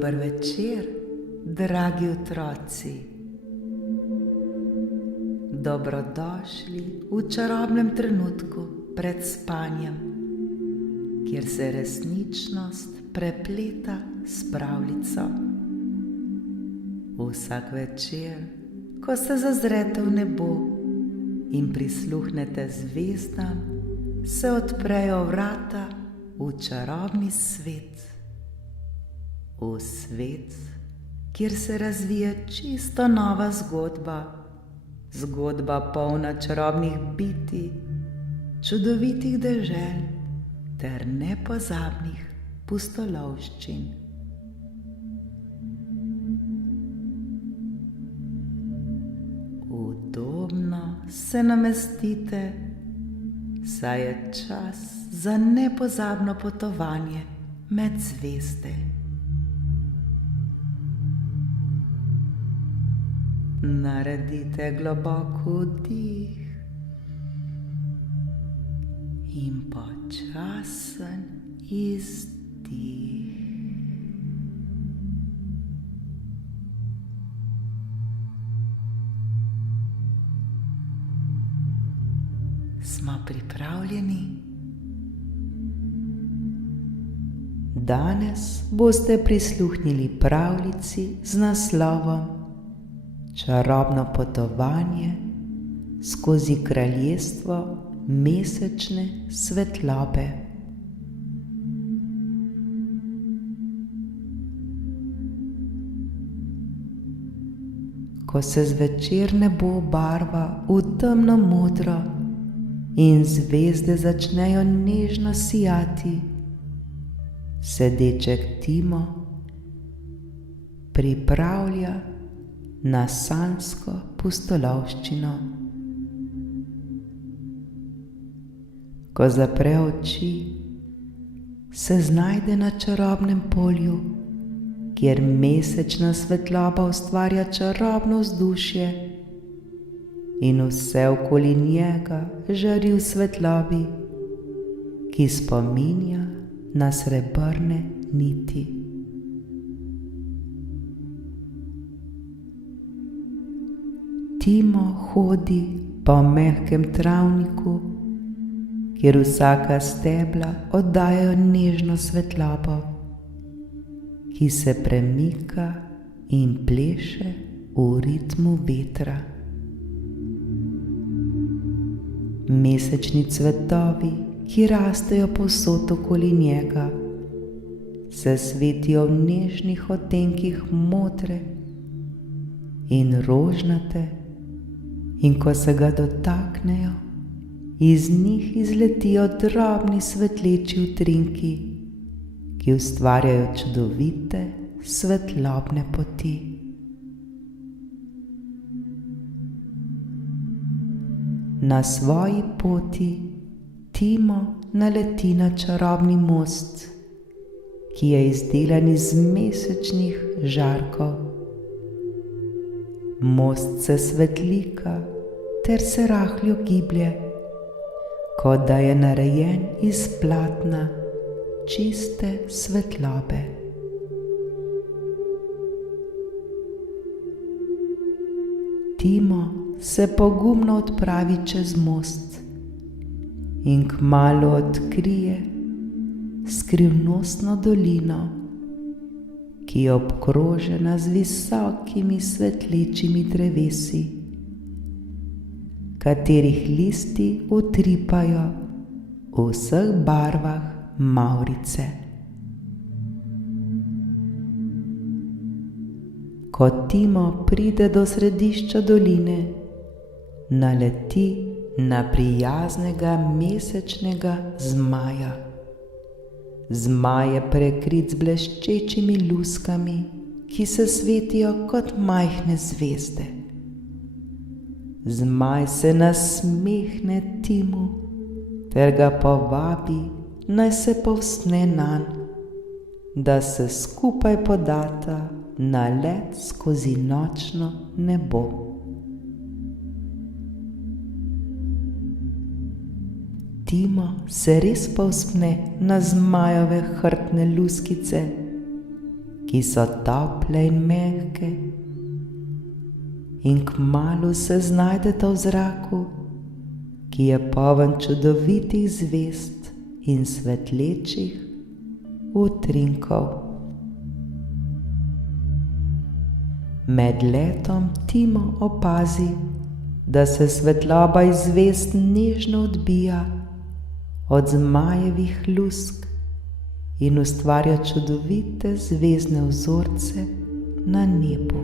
Dober večer, dragi otroci. Dobrodošli v čarobnem trenutku pred spanjem, kjer se resničnost prepleta s pravljico. Vsak večer, ko se zazrete v nebo in prisluhnete zvezdam, se odprejo vrata v čarobni svet. V svet, kjer se razvije čisto nova zgodba, zgodba polna čarobnih bitij, čudovitih dežel ter nepozabnih pustolovščin. Udobno se namestite, saj je čas za nepozabno potovanje med zvezde. Naredite globok vdih in počasen izdih. Smo pripravljeni? Danes boste prisluhnili pravljici z naslovom Čarobno potovanje skozi kraljestvo mesečne svetlobe. Ko se zvečer nebo obarva v temno modro in zvezde začnejo nežno sijati, se deček Timo pripravlja na sanjsko pustolovščino. Ko zapre oči, se znajde na čarobnem polju, kjer mesečna svetloba ustvarja čarobno vzdušje in vse okoli njega žari v svetlobi, ki spominja na srebrne niti. Timo hodi po mehkem travniku, kjer vsaka stebla oddajajo nežno svetlobo, ki se premika in pleše v ritmu vetra. Mesečni cvetovi, ki rastejo povsod okoli njega, se svetijo v nežnih odtenkih modre in rožnate, in ko se ga dotaknejo, iz njih izletijo drobni svetleči utrinki, ki ustvarjajo čudovite svetlobne poti. Na svoji poti Timo naleti na čarobni most, ki je izdelan iz mesečnih žarkov. Most se svetlika ter se rahlo giblje, kot da je narejen iz platna čiste svetlobe. Timo se pogumno odpravi čez most in kmalu odkrije skrivnostno dolino, ki je obkrožena z visokimi svetlečimi drevesi, katerih listi utripajo v vseh barvah mavrice. Ko Timo pride do središča doline, naleti na prijaznega mesečnega zmaja. Zmaj je prekrit z bleščečimi luskami, ki se svetijo kot majhne zvezde. Zmaj se nasmehne Timu ter ga povabi, naj se povzpne nanj, da se skupaj podata na let skozi nočno nebo. Timo se res povzpne na zmajove hrbtne luskice, ki so tople in mehke, in kmalu se znajdeta v zraku, ki je poln čudovitih zvezd in svetlečih utrinkov. Med letom Timo opazi, da se svetloba iz zvezd nežno odbija od zmajevih lusk in ustvarja čudovite zvezdne vzorce na nebu.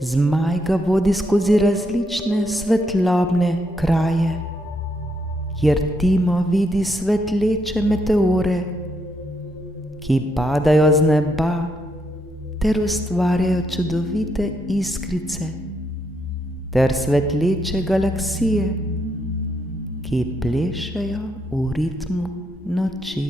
Zmaj ga vodi skozi različne svetlobne kraje, kjer Timo vidi svetleče meteore, ki padajo z neba ter ustvarjajo čudovite iskrice, ter svetleče galaksije, ki plešejo v ritmu noči.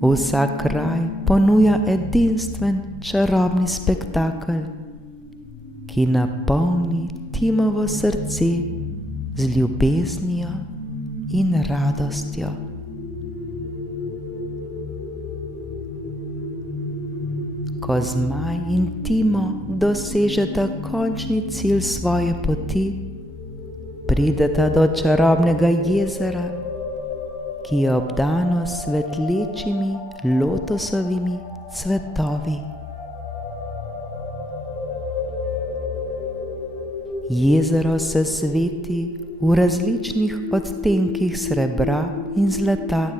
Vsak kraj ponuja edinstven čarobni spektakel, ki napolni Timovo srce z ljubeznijo in radostjo. Ko Zmaj in Timo dosežeta končni cilj svoje poti, prideta do čarobnega jezera, ki je obdano s svetlečimi lotosovimi cvetovi. Jezero se sveti v različnih odtenkih srebra in zlata,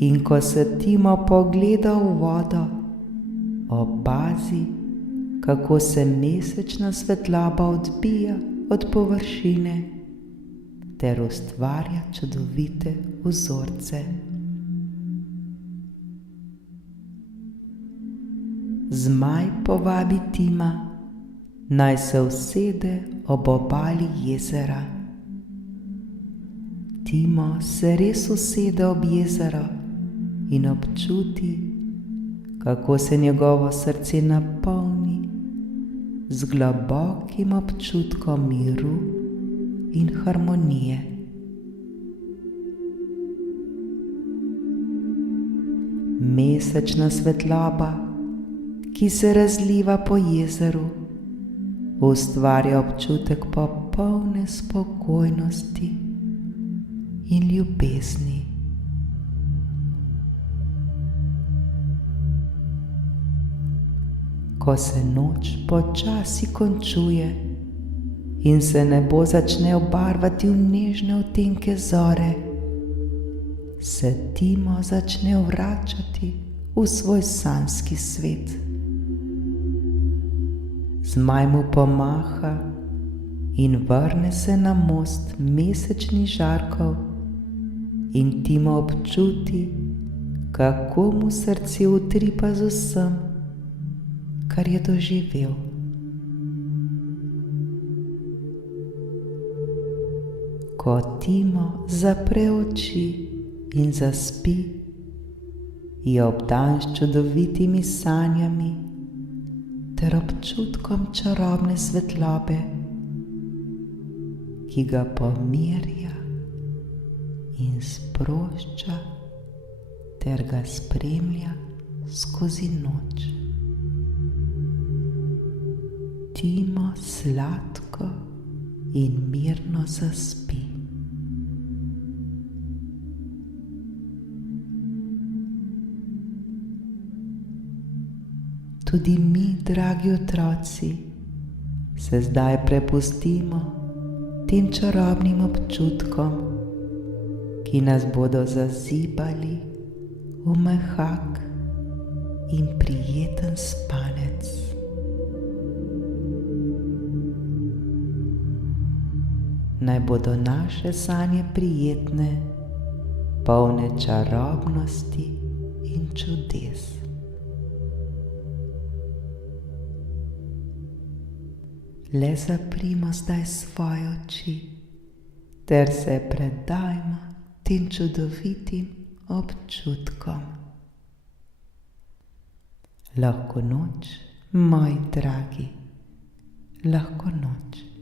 in ko se Timo pogleda v vodo, opazi, kako se mesečna svetloba odbija od površine ter ustvarja čudovite vzorce. Zmaj povabi Tima, naj se usede ob obali jezera. Timo se res usede ob jezero in občuti, kako se njegovo srce napolni z globokim občutkom miru in harmonije. Mesečna svetloba, ki se razliva po jezeru, ustvarja občutek popolne spokojnosti in ljubezni. Ko se noč počasi končuje in se nebo začne obarvati v nežne odtenke zore, se Timo začne vračati v svoj sanjski svet. Zmaj mu pomaha in vrne se na most mesečnih žarkov, in Timo občuti, kako mu srce utripa z vsem, kar je doživel. Ko Timo zapre oči in zaspi, je obdan s čudovitimi sanjami ter občutkom čarobne svetlobe, ki ga pomirja in sprošča ter ga spremlja skozi noč. Timo sladko in mirno zaspi. Tudi mi, dragi otroci, se zdaj prepustimo tem čarobnim občutkom, ki nas bodo zazibali v mehak in prijeten spanec. Naj bodo naše sanje prijetne, polne čarobnosti in čudes. Le zaprimo zdaj svoje oči ter se predajmo tem čudovitim občutkom. Lahko noč, moji dragi, lahko noč.